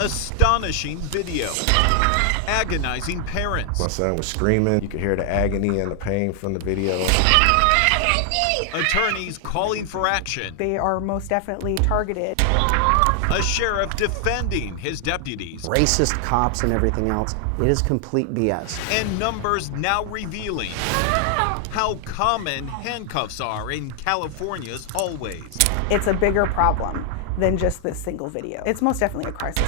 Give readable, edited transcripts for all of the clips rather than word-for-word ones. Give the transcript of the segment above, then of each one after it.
Astonishing video. Agonizing parents. My son was screaming. You could hear the agony and the pain from the video. Attorneys calling for action. They are most definitely targeted. A sheriff defending his deputies. Racist cops and everything else. It is complete BS. And numbers now revealing how common handcuffs are in California's hallways. It's a bigger problem than just this single video. It's most definitely a crisis.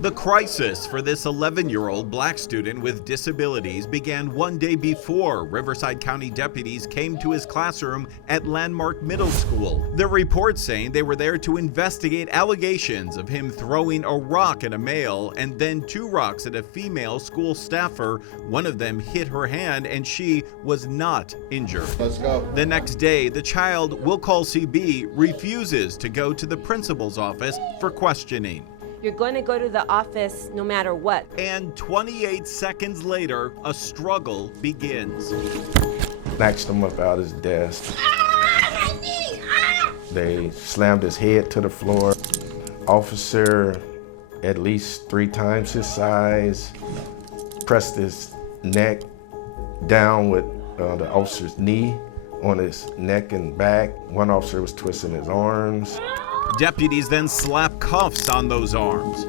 The crisis for this 11-year-old black student with disabilities began one day before Riverside County deputies came to his classroom at Landmark Middle School. The report saying they were there to investigate allegations of him throwing a rock at a male and then 2 rocks at a female school staffer. One of them hit her hand and she was not injured. Let's go. The next day, the child, we'll call CB, refuses to go to the principal's office for questioning. You're going to go to the office no matter what. And 28 seconds later, a struggle begins. Snatched him up out his desk. They slammed his head to the floor. Officer, at least 3 times his size, pressed his neck down with the officer's knee on his neck and back. One officer was twisting his arms. Deputies then slap cuffs on those arms.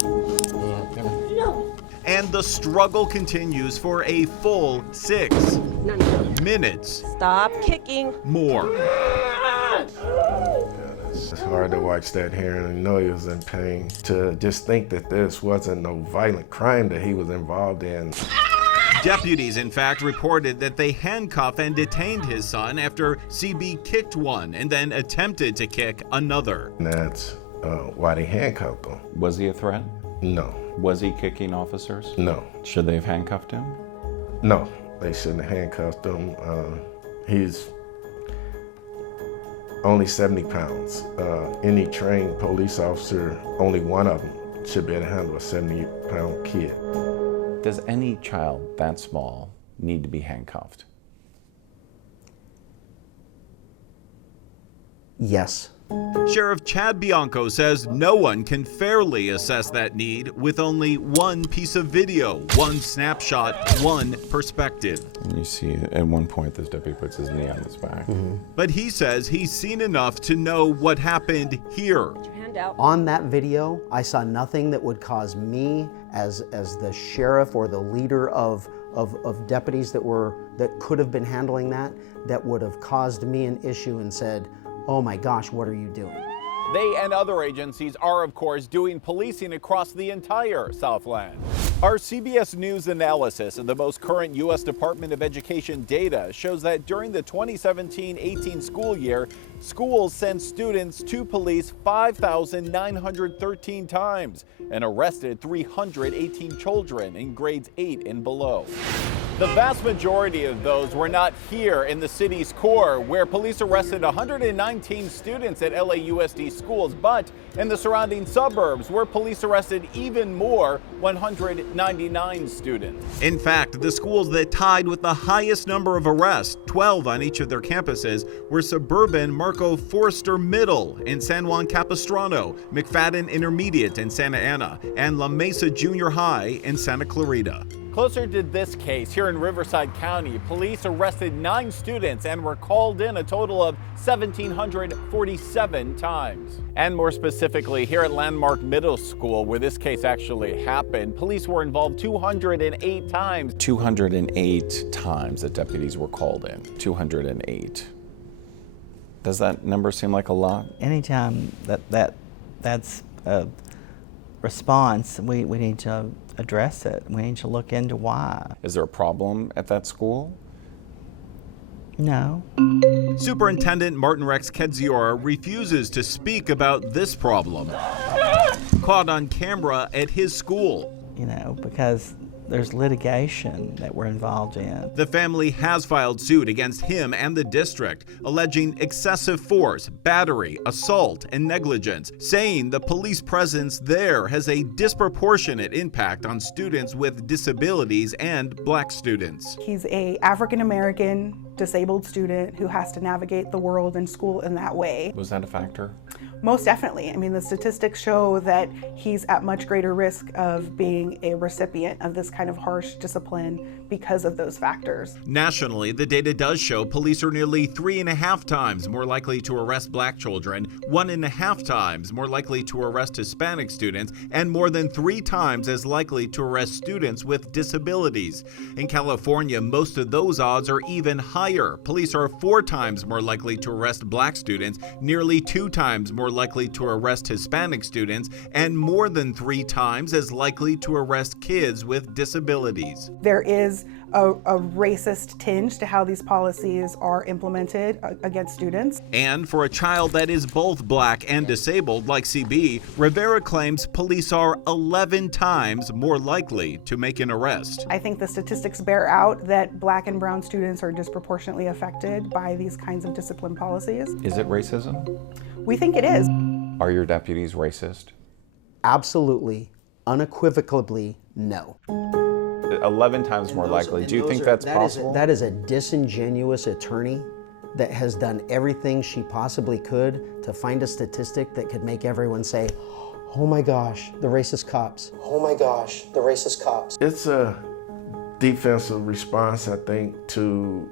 And the struggle continues for a full 6 minutes. Stop kicking. More. It's hard to watch that here and know he was in pain. To just think that this wasn't no violent crime that he was involved in. Deputies, in fact, reported that they handcuffed and detained his son after CB kicked one and then attempted to kick another. And that's why they handcuffed him. Was he a threat? No. Was he kicking officers? No. Should they have handcuffed him? No, they shouldn't have handcuffed him. He's only 70 pounds. Any trained police officer, only one of them should be able to handle a 70-pound kid. Does any child that small need to be handcuffed? Yes. Sheriff Chad Bianco says no one can fairly assess that need with only one piece of video, one snapshot, one perspective. And you see at one point this deputy puts his knee on his back. But he says he's seen enough to know what happened here. Put your hand out. On that video, I saw nothing that would cause me as the sheriff or the leader of deputies that could have been handling that would have caused me an issue and said, oh my gosh, what are you doing? They and other agencies are, of course, doing policing across the entire Southland. Our CBS News analysis of the most current U.S. Department of Education data shows that during the 2017-18 school year, schools sent students to police 5,913 times and arrested 318 children in grades 8 and below. The vast majority of those were not here in the city's core, where police arrested 119 students at LAUSD schools, but in the surrounding suburbs, where police arrested even more, 199 students. In fact, the schools that tied with the highest number of arrests, 12 on each of their campuses, were suburban Marco Forster Middle in San Juan Capistrano, McFadden Intermediate in Santa Ana, and La Mesa Junior High in Santa Clarita. Closer to this case, here in Riverside County, police arrested 9 students and were called in a total of 1,747 times. And more specifically, here at Landmark Middle School, where this case actually happened, police were involved 208 times. 208 times that deputies were called in. 208. Does that number seem like a lot? Anytime that's a response, we need to address it. We need to look into why. Is there a problem at that school? No. Superintendent Martin Rex Kedziora refuses to speak about this problem. Caught on camera at his school. You know, because there's litigation that we're involved in. The family has filed suit against him and the district, alleging excessive force, battery, assault, and negligence, saying the police presence there has a disproportionate impact on students with disabilities and black students. He's an African American disabled student who has to navigate the world and school in that way. Was that a factor? Most definitely. I mean, the statistics show that he's at much greater risk of being a recipient of this kind of harsh discipline because of those factors. Nationally, the data does show police are nearly 3.5 times more likely to arrest black children, 1.5 times more likely to arrest Hispanic students, and more than 3 times as likely to arrest students with disabilities. In California, most of those odds are even higher. Police are 4 times more likely to arrest black students, nearly 2 times more likely to arrest Hispanic students, and more than 3 times as likely to arrest kids with disabilities. There is a racist tinge to how these policies are implemented against students. And for a child that is both black and disabled, like CB, Rivera claims police are 11 times more likely to make an arrest. I think the statistics bear out that black and brown students are disproportionately affected by these kinds of discipline policies. Is it racism? We think it is. Are your deputies racist? Absolutely, unequivocally, no. 11 times more likely. Do you think that's possible? That is a disingenuous attorney that has done everything she possibly could to find a statistic that could make everyone say, oh my gosh, the racist cops. Oh my gosh, the racist cops. It's a defensive response, I think, to,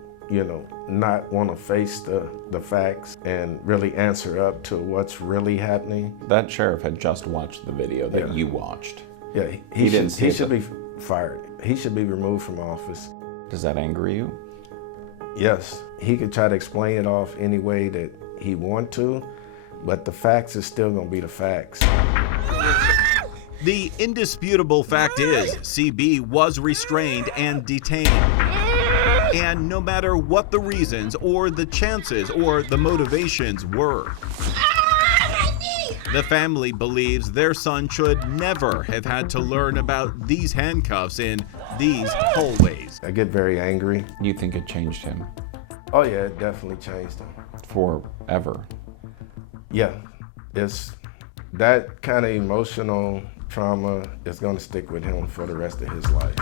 not want to face the facts and really answer up to what's really happening. That sheriff had just watched the video that you watched. Yeah, He didn't see he it, should be fired. He should be removed from office. Does that anger you? Yes, he could try to explain it off any way that he want to, but the facts is still gonna be the facts. The indisputable fact is, CB was restrained and detained. And no matter what the reasons or the chances or the motivations were, the family believes their son should never have had to learn about these handcuffs in these hallways. I get very angry. You think it changed him? Oh yeah, it definitely changed him. Forever. Yeah, it's that kind of emotional trauma is gonna stick with him for the rest of his life.